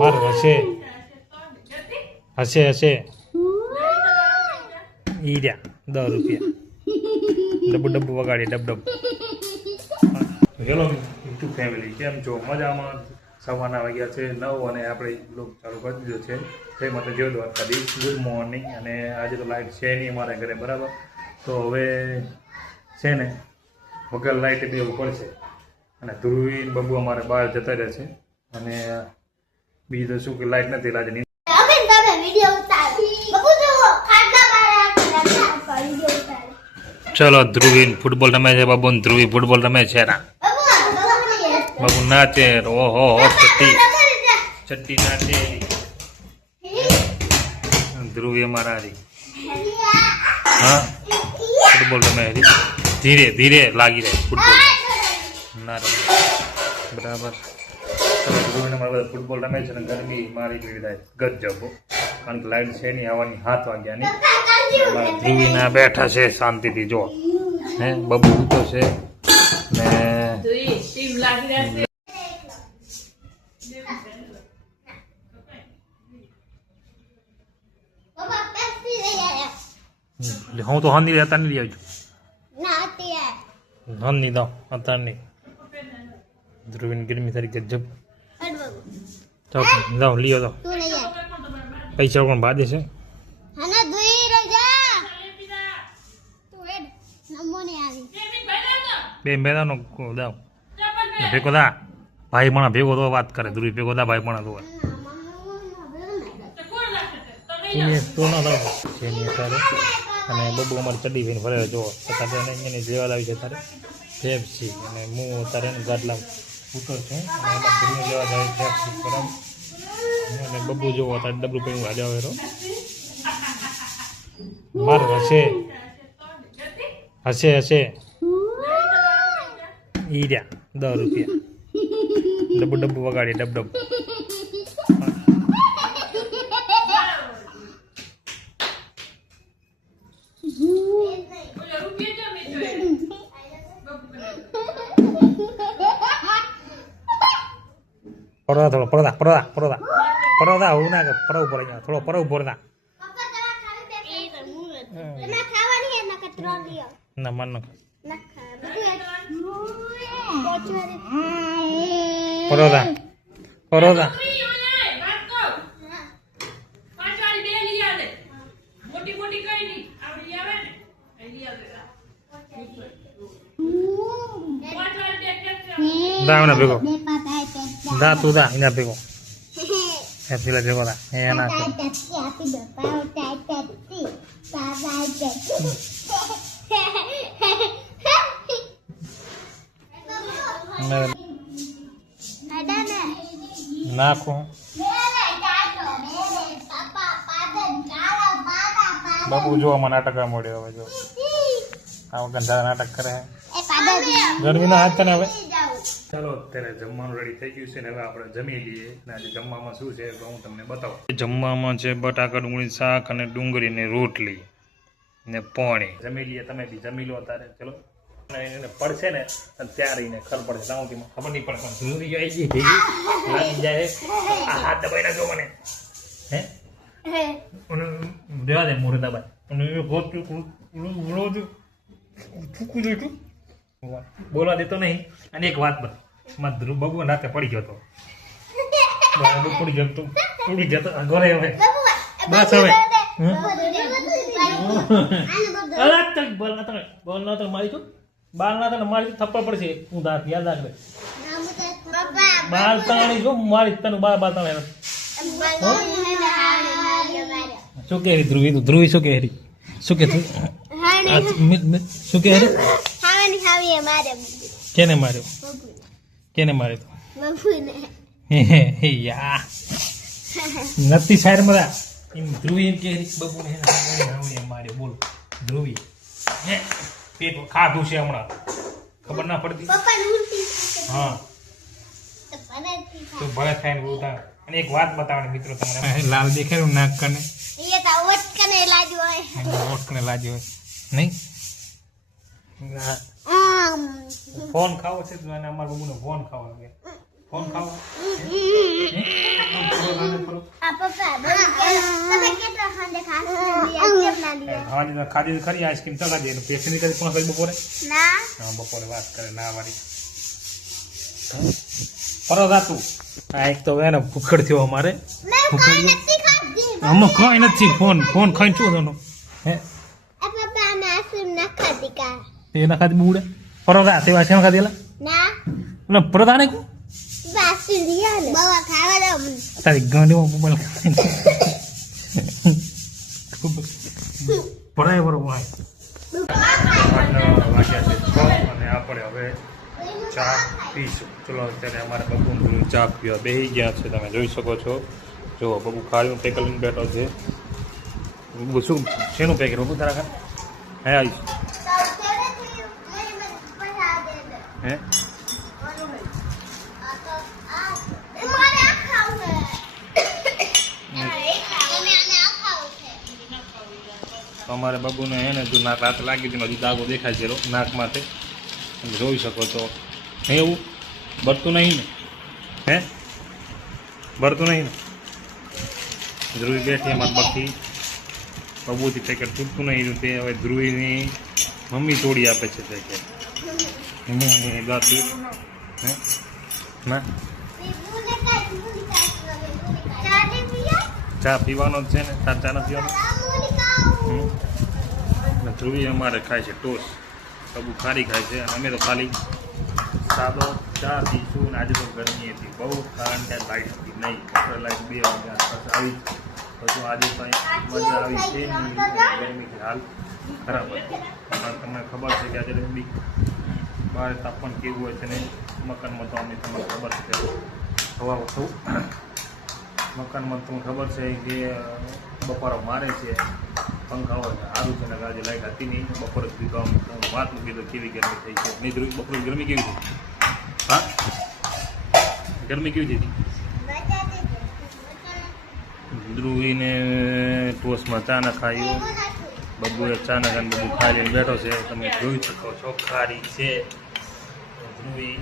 માર હશે હશે હશે ઈ રહ્યા 10 રૂપિયા ડબ્બુ ડબ્બુ વગાડી ડબ ડબ. હેલો યુટ્યુબ ફેમિલી, કેમ છો? મજામાં? સવારના વાગ્યા છે 9 અને આપણે બ્લોગ ચાલુ કરી દીધો છે. જય માતા જય દ્વારકાધીશ. Good morning. અને આજે તો લાઇટ છે નહીં અમારા ઘરે, બરાબર. તો હવે છે ને વગર લાઇટ બેવું પડશે. અને ધ્રુવી બબુ અમારે બહાર જતા રહે છે. અને બીજું શું કે લાઇટ નથી આજે. ચલો ધ્રુવી ફૂટબોલ રમે છે, બાબુ ધ્રુવી ફૂટબોલ રમે છે. બાબુ નાચે, ઓહો ચટ્ટી નાચે. ધ્રુવી અમારા હરી, હા ફૂટબોલ રમે હરી. ધીરે ધીરે લાગી રહે ફૂટબોલ ના રમે, બરાબર. ધ્રુવીને મારા બધા ફૂટબોલ રમે છે ને ગરમી મારી પીડી થાય ગજબ. કારણ કે લાઈટ છે નહીં આવવાની 7 વાગ્યાની. ધ્રુવીના બેઠા છે શાંતિથી, જો હે બબુ ઉતો છે ને હું તો હંધી હતા નહીં લઈ આવજો. હંધી દો અત્યારે નહીં. ધ્રુવીની ગરમી તારી ગજબ. ચાલો જાઓ લીઓ તો પૈસા પણ બાદે છે. બે મેદાનો દાવ ભેગો દા ભાઈ મણા ભેગો તો વાત કરે. ધ્રુવી ભેગો દા ભાઈ મણા તો તો ના દાવ છે તારે. અને બબુ અમારે ચડી ભાઈને ફરે જો અત્યારે એની જેવા લાવી છે તારે ફેફસી. અને હું તારે એને ગાડલા ઉતર છું અને એમાં ધ્રુવી લેવા જાય ફેફસી, બરાબર. અને બબુ જોવો તારે ડબલું પડી હાલ્યા હોય માર હશે હશે હશે ઈ રહ્યા 10 રૂપિયા ડબ્બુ ડબ્બુ વગાડી ડબ ડબ. પડદા થોડો પડદા પડદા પડદા પડદા હું ના પરવ પર થોડો પરવ પર ના ના મન પરોદા પરોદા દા ના ભેગો દા તું દા એના ભેગો પેલા ભેગો દા એના નાખો. બાબુ જોવામાં નાટક મળ્યો હવે જો આ ગંધા નાટક કરે ગરમીના હાથ તને હવે. ચાલો અત્યારે જમવાનું રેડી થઈ ગયું છે ને હવે આપણે જમી લઈએ. ને આજે જમવામાં શું છે તો હું તમને બતાવું. જમવામાં છે બટાકા ડુંગળી શાક અને ડુંગળી ને રોટલી ને પાણી. જમી લઈએ, તમે બી જમી લો અત્યારે. ચલો એને પડશે ને ત્યારે એને ખબર પડશે. સાઉન્ડમાં ખબર નહીં પડે પણ જરૂરી આવી ગઈ લાગી જાય. આ હાથ દબાઈ નાખો મને હે દેવા દે મોઢે દબાઈ બોલવા દેતો નહીં. અને એક વાત ધ્રુવ બબુ રાતે પડી ગયો હતો, પડી ગયો તો પડી જતો ઘરે. હવે બસ હવે બોલ ના તો મારી તું બાર ના તને મારી થપ્પડ પડશે. હું દાંત યાદ રાખે બાર તાણી જો મારી તને બાર બાર તાણે. શું કે ધ્રુવી ધ્રુવી શું કે શું કે શું કે કેને માર્યો કેને માર્યો નથી સાર મરા એમ ધ્રુવી એમ કે બબુ ને માર્યો. બોલ ધ્રુવી પેટ ખાધું છે હમણાં ખબર ના પડતી. હા તો ભલે થાય ને બોલતા. અને એક વાત બતાવવાની મિત્રો તમને, લાલ દેખાયું નાક કને ઓટકને લાગ્યો હોય નહીં. ફોન ખાવો છે તો અમારા બબુને ફોન ખાવો. ફોન ખાવો હા ખાધી ખરી આઈસ્ક્રીમ ચલાવી દે પેશન ની કરી 5 વાગે બપોરે હા બપોરે વાત કરે ના વાળી પરત આતું આ એક તો એને ભૂખડ થયો અમારે અમે ખાઈ નથી ફોન ખાઈને શું થવાનું હે એના ખાધી બુડે પરત આ સેવા છે ખાધેલા પરત આને કો તારી ગાંડીમાં મોબાઈલ પડાય બરોબર વાગ્યા છે 6 અને આપણે હવે ચા પીશું. ચલો અત્યારે અમારે બબુ ચા પીવા બેસી ગયા છે, તમે જોઈ શકો છો. જો બબુ ખાવાનું પેકલિંગ બેઠો છે. બબુ શું શેનું પેકેટ બબુ તારા ખા હે આવીશ હે અમારે બબુને હે ને જો નાક હાથ લાગી હતી હજી દાગો દેખાય છે નાકમાંથી તમે જોઈ શકો છો. હે એવું ભરતું નહીં ને હે ભરતું નહીં ને ધ્રુવી બેઠી અમારે બખી બબુથી પેકેટ તૂટતું નહીં તે હવે ધ્રુવીની મમ્મી તોડી આપે છે પેકેટ ગાતું હે ના ચા પીવાનો જ છે ને તાર ચા નથી પીવાનો. ધ્રુવી અમારે ખાય છે ટોસ, બબુ ખારી ખાય છે અને અમે તો ખાલી સાદો ચા પીશું. ને આજે તો ગરમી હતી બહુ, કારણ કે લાઈટ હતી નહીં, લાઈટ 2 વાગ્યા આસપાસ આવી. પછી આજે કંઈ મજા આવી છે નહીં, ગરમીથી હાલ ખરાબ હતી. પણ તમને ખબર છે કે આજે બી બહાર તાપમાન કેવું હોય છે ને મકાનમાં તો અમને તમને ખબર છે હવા થવું મકાનમાં તમને ખબર છે કે બપોરો મારે છે, પંખા હોય સારું છે ને આજે લાઈટ હતી નહીં. બપોર જ દીધો વાત મૂકી તો કેવી ગરમી થઈ છે. નહીં ધ્રુવી બપોર ગરમી કેવી થઈ? હા ગરમી કેવી થઈ? ધ્રુવીને ટોસમાં ચા ના ખાયું, બબુએ ચા ના ખાઈને બધું ખાઈ લઈને બેઠો છે. તમે જોઈ શકો છો ખારી છે. ધ્રુવી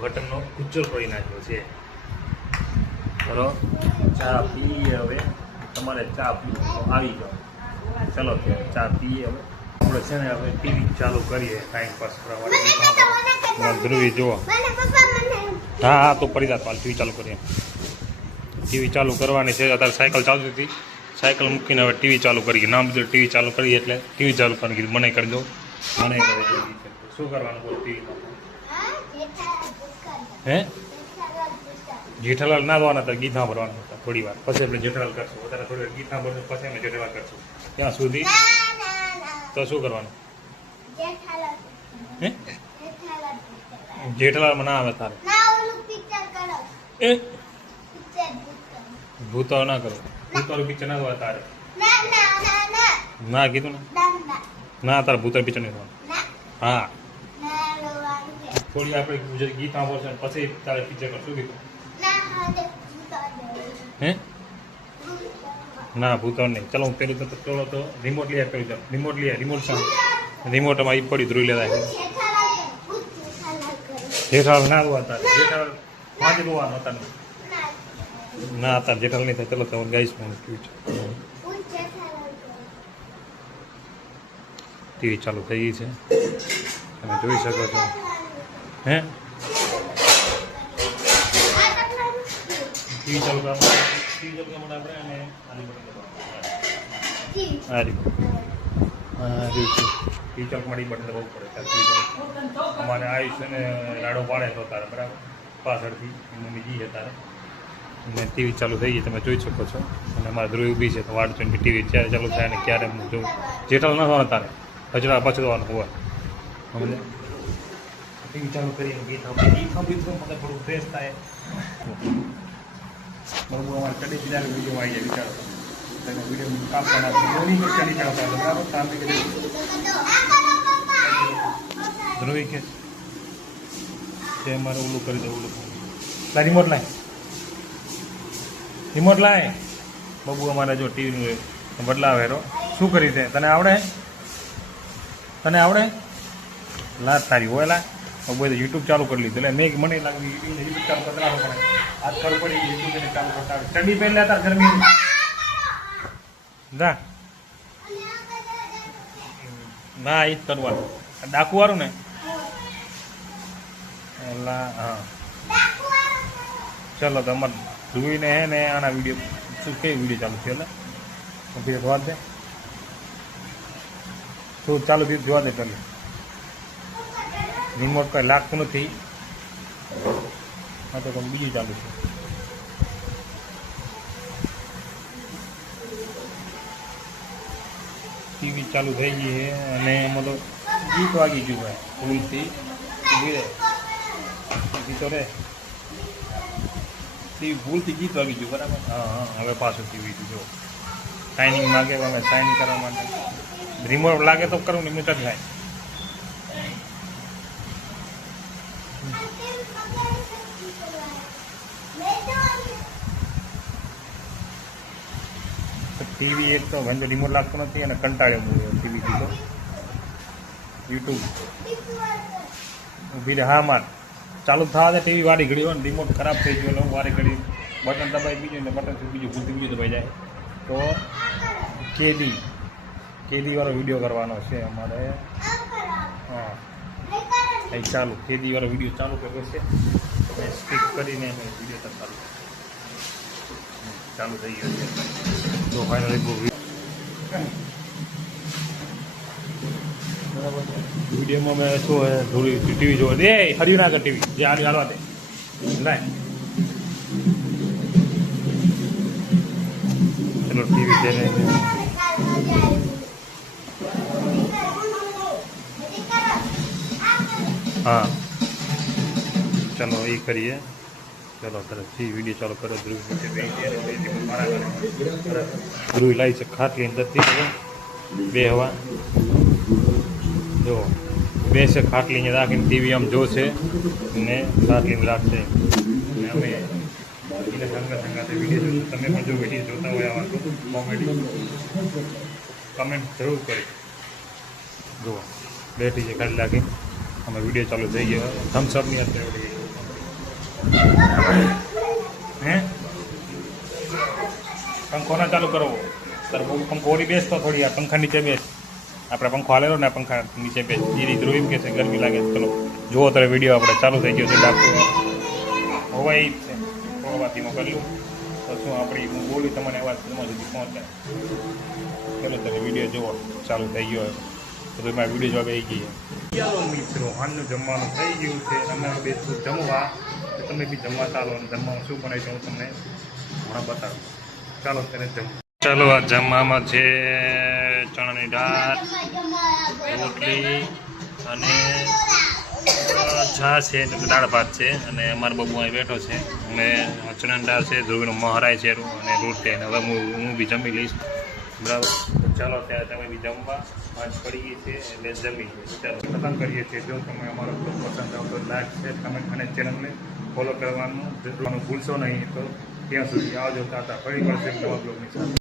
બટનનો ગુજ્જર કરી નાખ્યો છે. ચલો ચા પીએ હવે. તમારે ચા પીવું તો આવી જાઓ. ચલો ચા પીએ હવે. આપણે છે ને હવે ટીવી ચાલુ કરીએ ટાઈમ પાસ કરવા. ધ્રુવી જુઓ હા હા તો પડી જાત ટીવી ચાલુ કરીએ. ટીવી ચાલુ કરવાની છે. અત્યારે સાયકલ ચાલતી હતી, સાયકલ મૂકીને હવે ટીવી ચાલુ કરી. નામ બધું ટીવી ચાલુ કરી એટલે ટીવી ચાલુ કરી કીધું મને કરી દો. મને કરી દો. શું કરવાનું બોલ ટીવીમાં? હે જેઠાલાલ ના દોવાના હતા, ગીત સાંભળવાના હતા થોડી વાર, પછી આપણે જેઠાલાલ કરશું. વધારે થોડી વાર ગીત સાંભળશું, પછી અમે જેઠાલાલ કરશું. ત્યાં સુધી તો શું કરવાનું? હે જેઠાલાલમાં ના આવે તારે એ ભૂતો ના કરો. ભૂતવાળું પિક્ચર ના જોવા તારે. ના કીધું ને ના તારે ભૂતવાળું પિક્ચર નહીં જોવાનું. હા થોડી આપણે ગીત સાંભળશે પછી તારે પિક્ચર કરશું. કીધું હે ના ભૂતો નહીં. ચલો હું પેલું તો ચલો તો રિમોટ લઈ પેલું ચાલો રિમોટ લઈ રિમોટ સામે રિમોટમાં એ પડી ધ્રુવી લેતા છે. જેઠાલાલ ના જોવા તારે. જેઠાલાલ વાંચે જોવાનું હતા ના હતા જેઠાલાલ નહીં થાય. ચલો તો ગાઈશ હું ટીવી ચાલુ થઈ ગઈ છે, તમે જોઈ શકો છો. હે ટીવી ચાલુ કરવા ટીવી ચાલુ કરવા આપણે અને ટીવી ચાલુ મળી બટન દબાવવું પડે. અમારે આવીશ ને રાડો પાડે તો તારે બરાબર પાછળથી મમ્મી છે તારે ને ટીવી ચાલુ થઈ ગઈ તમે જોઈ શકો છો. અને અમારે ધ્રુવી ઊભી છે તો વાડ જોઈને કે ટીવી ક્યારે ચાલુ થાય ને ક્યારે હું જોઉં. જેઠાલાલ ના થવાના તારે કચરા પાછું થવાનું હોય. સમજે ટીવી ચાલુ કરીને ગીત સાંભળી તો મને થોડું ફ્રેશ થાય. બરાબર અમારે કડી બીજા વિડીયો આવી જાય વિચારો તમે વિડીયો કામ કરવાના કડી ચાલતા બરાબર શાંતિ કરી ધ્રુવી કે તે અમારે ઓલું કરી દે ઓલું લાય રિમોટ લાય. બબુ અમારે જો ટીવીનું બદલાવે રો શું કરી દે. તને આવડે લા તારી હોય લા બબુએ તો યુટ્યુબ ચાલુ કરી લીધું. એટલે મેં મને લાગ્યું યુટ્યુબ ચાલુ કરી નાખો પડે. આ ખબર પડી યુટ્યુબ ને કામ કરતા ચડી પહેલા તાર ગરમી જા ના એ જ કરવાનું ડાકુ વાળું ને એલા હા ચલો તો અમારે ધોઈને હે ને આના વિડીયો શું કઈ વિડીયો ચાલુ થયો એટલે પછી જોવા દે શું ચાલુ થયું જોવા દે પેલું રિમોટ કઈ લાગતું નથી હા તો બીજી ચાલુ છે ટીવી ચાલુ થઈ ગઈ છે અને મતલબ ગીત વાગી ગયું ભાઈ ભૂલથી ગીતો રે ટીવી ભૂલથી ગીત વાગી ગયું બરાબર હા હા હવે પાછું ટીવી જો શાઇનિંગ માગે અમે શાઇનિંગ કરવા માટે રિમોટ લાગે તો કરું ને મીટર થાય ટીવી એક તો ઘણી રિમોટ લાગતો નથી અને કંટાળ્યો ટીવીથી તો યુટ્યુબ ઊભી રહે હા માર ચાલુ થવા દે ટીવી વારી ઘડી હોય ને રિમોટ ખરાબ થઈ ગયો એટલે વારી ઘડી બટન દબાઈ બીજું ને બટન બીજું ભૂલથી બીજું દબાઈ જાય તો કેદી વાળો વિડીયો કરવાનો છે અમારે હા એ ચાલુ કેદી વાળો વિડીયો ચાલુ કર્યો છે સ્પીક કરીને અમે વિડીયો તો ચાલુ થઈ ગયો છે તો ફાઇનલી વિડીયોમાં મેં શું થોડી ટીવી જોવા દે હરી ના કર ટીવી જે આડી હાલવા દે લાય ચલો ટીવી તેને હા ચલો એ કરીએ ચલો તરફથી વિડીયો ચાલુ કરો ધ્રુવ ધ્રુવ લાવી છે ખાટલી અંદરથી બે હવા જો બે છે ખાટલીને રાખીને ટીવી આમ જોશે ને ખાટલીને રાખશે અને અમે એને સંગાતે વિડીયો જોશું તમે પણ જો વિડીયો જોતા હોય આવા તો કોમેડી કમેન્ટ જરૂર કરી જુઓ બેઠી છે ખાટલી રાખી અમે વિડીયો ચાલુ થઈ ગયો થમ્સઅપની અત્યારે હે પંખો ના ચાલુ કરવો તારે પંખો ઓરી બેસતો થોડી આ પંખા નીચે બેસ આપણે પંખો હાલેલો ને પંખા નીચે બેસ એ રીતે રોઈમ કે છે ગરમી લાગે ચલો જુઓ તારે વિડીયો આપણે ચાલુ થઈ ગયો છે ડાકુ હોવા એ જ છે હોવાથી કર્યું તો શું આપણી હું બોલી તમને અવાજ તમારા સુધી પહોંચે ચલો તારે વિડીયો જુઓ ચાલુ થઈ ગયો તો મારે વિડીયો જોવા આવી ગઈ ચાલો મિત્રો હાલનું જમવાનું થઈ ગયું છે અમે બેસું જમવા તમે બી જમવા ચાલો અને જમવાનું શું બનાવી હું તમને હમણાં બતાવું ચાલો ત્યારે જમવા ચાલો આ જમવામાં છે ચણાની દાળ રોટલી અને છાશ છે દાળ ભાત છે અને અમારો બબુ અહીં બેઠો છે અને ચણાની દાળ છે ધ્રુવીનું મહરાય છે અને રોટલી અને હવે હું બી જમી લઈશ બરાબર ચાલો ત્યારે તમે બી જમવા વાત પડી ગઈ છે એટલે જમી ચાલો ખતમ કરીએ છીએ જો તમે અમારો બ્લોગ પસંદ આવતો લાઈક શેર કમેન્ટ અને ચેનલને ફોલો કરવાનું ભૂલશો નહીં તો ત્યાં સુધી આવજો તાતા ફરી મળશે નવા બ્લોગની સાથે